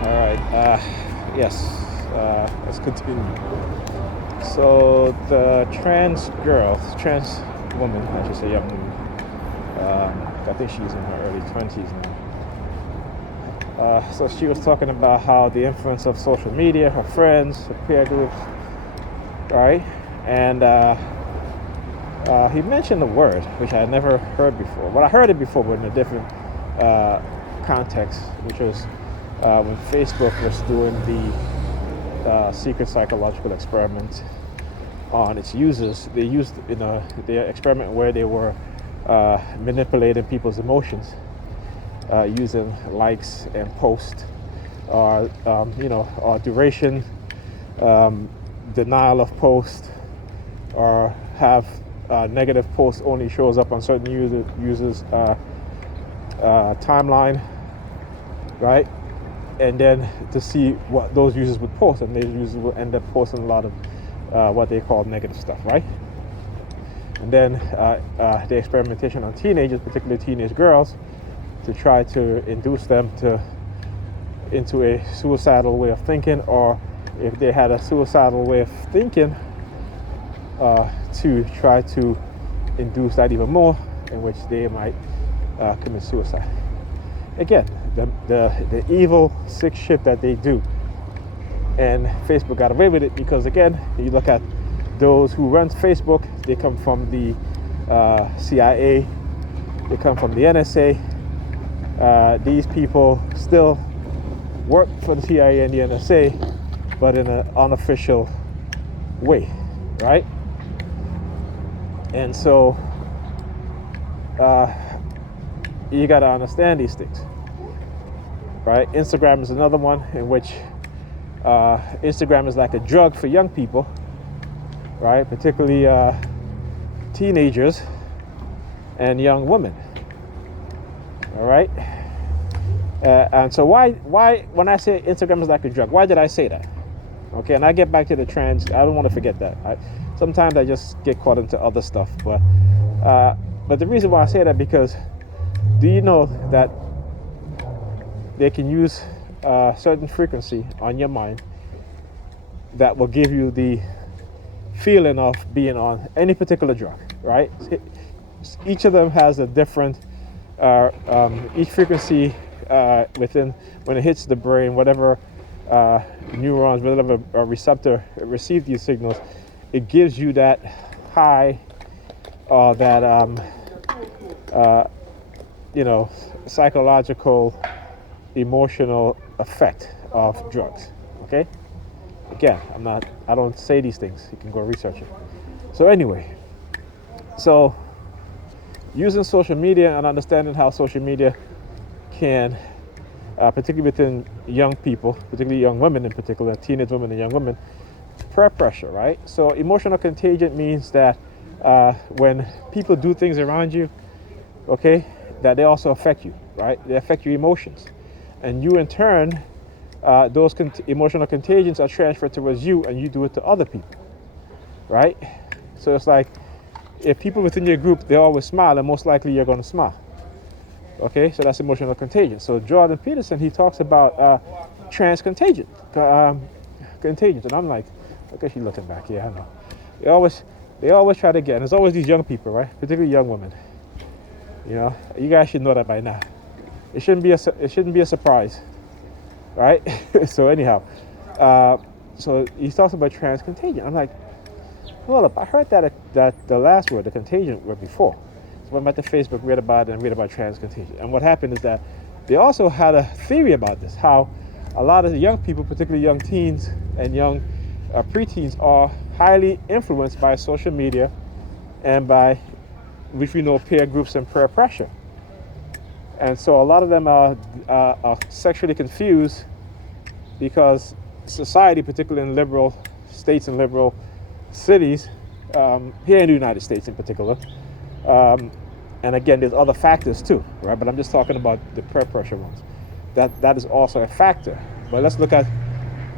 All right. Yes. Let's continue. So the trans woman, I should say, young woman. I think she's in her early 20s now. So she was talking about how the influence of social media, her friends, her peer groups, right? And he mentioned a word which I had never heard before. Well, I heard it before, but in a different context, which was when Facebook was doing the secret psychological experiment on its users. They used their experiment where they were manipulating people's emotions using likes and posts, or or duration, denial of post, or have negative posts only shows up on certain users timeline, right? And then to see what those users would post, and those users will end up posting a lot of what they call negative stuff, right? And then the experimentation on teenagers, particularly teenage girls, to try to induce them into a suicidal way of thinking, or if they had a suicidal way of thinking, to try to induce that even more, in which they might commit suicide. Again, the evil, sick shit that they do. And Facebook got away with it because, again, you look at those who run Facebook, they come from the CIA, they come from the NSA. These people still work for the CIA and the NSA, but in an unofficial way, right? And so you got to understand these things, right? Instagram is another one in which Instagram is like a drug for young people, right? Particularly teenagers and young women. All right. And so why when I say Instagram is like a drug, why did I say that? Okay, and I get back to the trans. I don't want to forget that. Sometimes I just get caught into other stuff, but the reason why I say that, because do you know that they can use a certain frequency on your mind that will give you the feeling of being on any particular drug, right? Each of them has a different, each frequency within, when it hits the brain, whatever neurons, whatever receptor receive these signals, it gives you that high, that psychological, emotional effect of drugs. Okay. Again, I don't say these things. You can go research it. So anyway, so using social media and understanding how social media can, particularly within young people, particularly young women in particular, teenage women and young women, peer pressure, right? So emotional contagion means that when people do things around you, okay, that they also affect you, right? They affect your emotions. And you in turn, those emotional contagions are transferred towards you, and you do it to other people, right? So it's like, if people within your group, they always smile, and most likely you're going to smile. Okay, so that's emotional contagion. So Jordan Peterson, he talks about trans contagion, contagions, and I'm like, okay, she's looking back. Yeah, I know. They always try to get, and there's always these young people, right? Particularly young women. You know, you guys should know that by now. It shouldn't be a surprise, right? So anyhow, so he talks about trans contagion. I'm like, hold up, I heard that the last word, the contagion, word before. So I went back to Facebook, read about it, and read about trans contagion. And what happened is that they also had a theory about this, how a lot of the young people, particularly young teens and young preteens, are highly influenced by social media and by, which we know, peer groups and peer pressure. And so a lot of them are sexually confused because society, particularly in liberal states and liberal cities, here in the United States in particular, and again, there's other factors too, right? But I'm just talking about the peer pressure ones. That is also a factor. But let's look at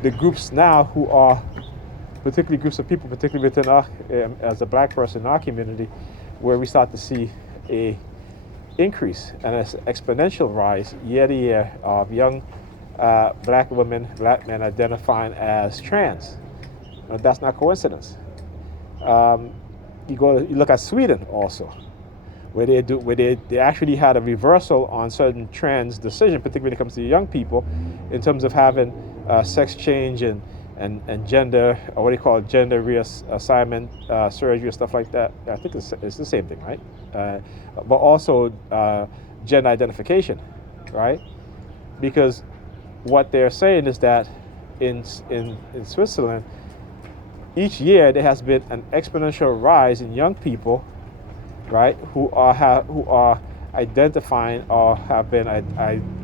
the groups now who are, particularly groups of people, particularly within our, as a black person in our community, where we start to see a increase and an exponential rise year to year of young black women, black men identifying as trans. That's not coincidence. You look at Sweden also, where they actually had a reversal on certain trans decisions, particularly when it comes to young people, in terms of having sex change and gender, or what do you call it, gender reassignment surgery or stuff like that. I think it's the same thing, right? But also gender identification, right? Because what they're saying is that in Switzerland, each year there has been an exponential rise in young people, right, who are identifying or have been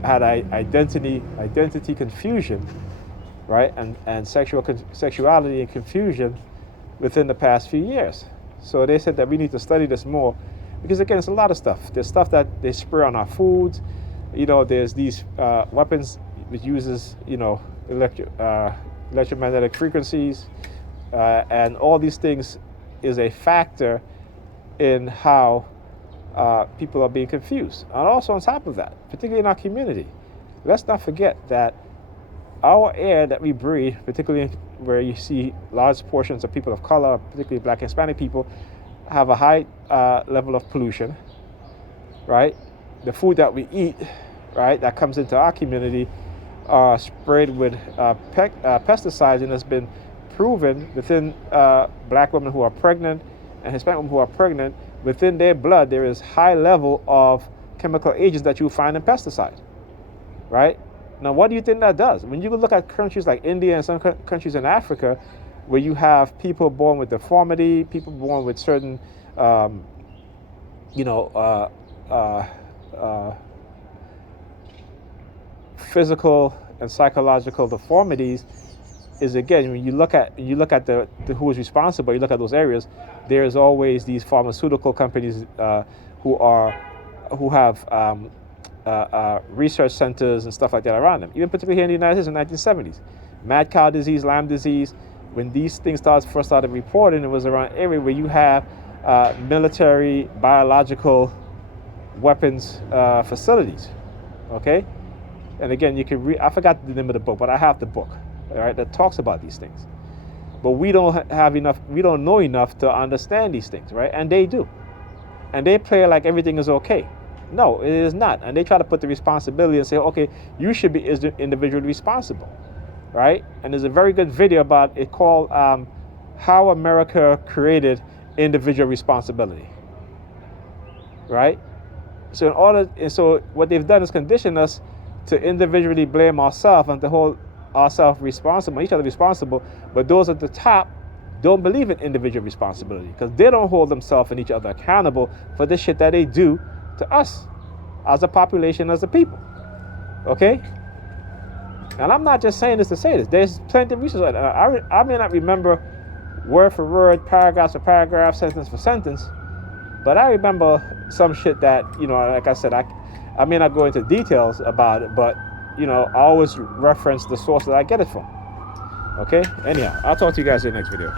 had identity confusion, right, and sexuality and confusion within the past few years. So they said that we need to study this more, because again, it's a lot of stuff. There's stuff that they spray on our foods. There's these weapons which uses electromagnetic frequencies, and all these things is a factor in how people are being confused. And also on top of that, particularly in our community, let's not forget that our air that we breathe, particularly where you see large portions of people of color, particularly Black and Hispanic people, have a high level of pollution, right? The food that we eat, right, that comes into our community are sprayed with pesticides, and it's been proven within Black women who are pregnant and Hispanic women who are pregnant, within their blood there is high level of chemical agents that you find in pesticide, right? Now, what do you think that does? When you look at countries like India and some countries in Africa, where you have people born with deformity, people born with certain, physical and psychological deformities, is again, when you look at the who is responsible, you look at those areas, there's always these pharmaceutical companies who have research centers and stuff like that around them. Even particularly here in the United States in the 1970s, mad cow disease, Lyme disease, when these things first started reporting, it was around an area where you have military biological weapons facilities. Okay, and again, you can read. I forgot the name of the book, but I have the book, all right, that talks about these things. But we don't know enough to understand these things, right? And they do, and they play like everything is okay. No, it is not. And they try to put the responsibility and say, okay, you should be individually responsible, right? And there's a very good video about it called How America Created Individual Responsibility, right? So what they've done is condition us to individually blame ourselves and to hold ourselves responsible, each other responsible, but those at the top don't believe in individual responsibility, because they don't hold themselves and each other accountable for the shit that they do to us as a population, as a people. Okay? And I'm not just saying this to say this. There's plenty of research. I may not remember word for word, paragraph for paragraph, sentence for sentence, but I remember some shit that, like I said, I may not go into details about it, but I always reference the source that I get it from. Okay? Anyhow, I'll talk to you guys in the next video.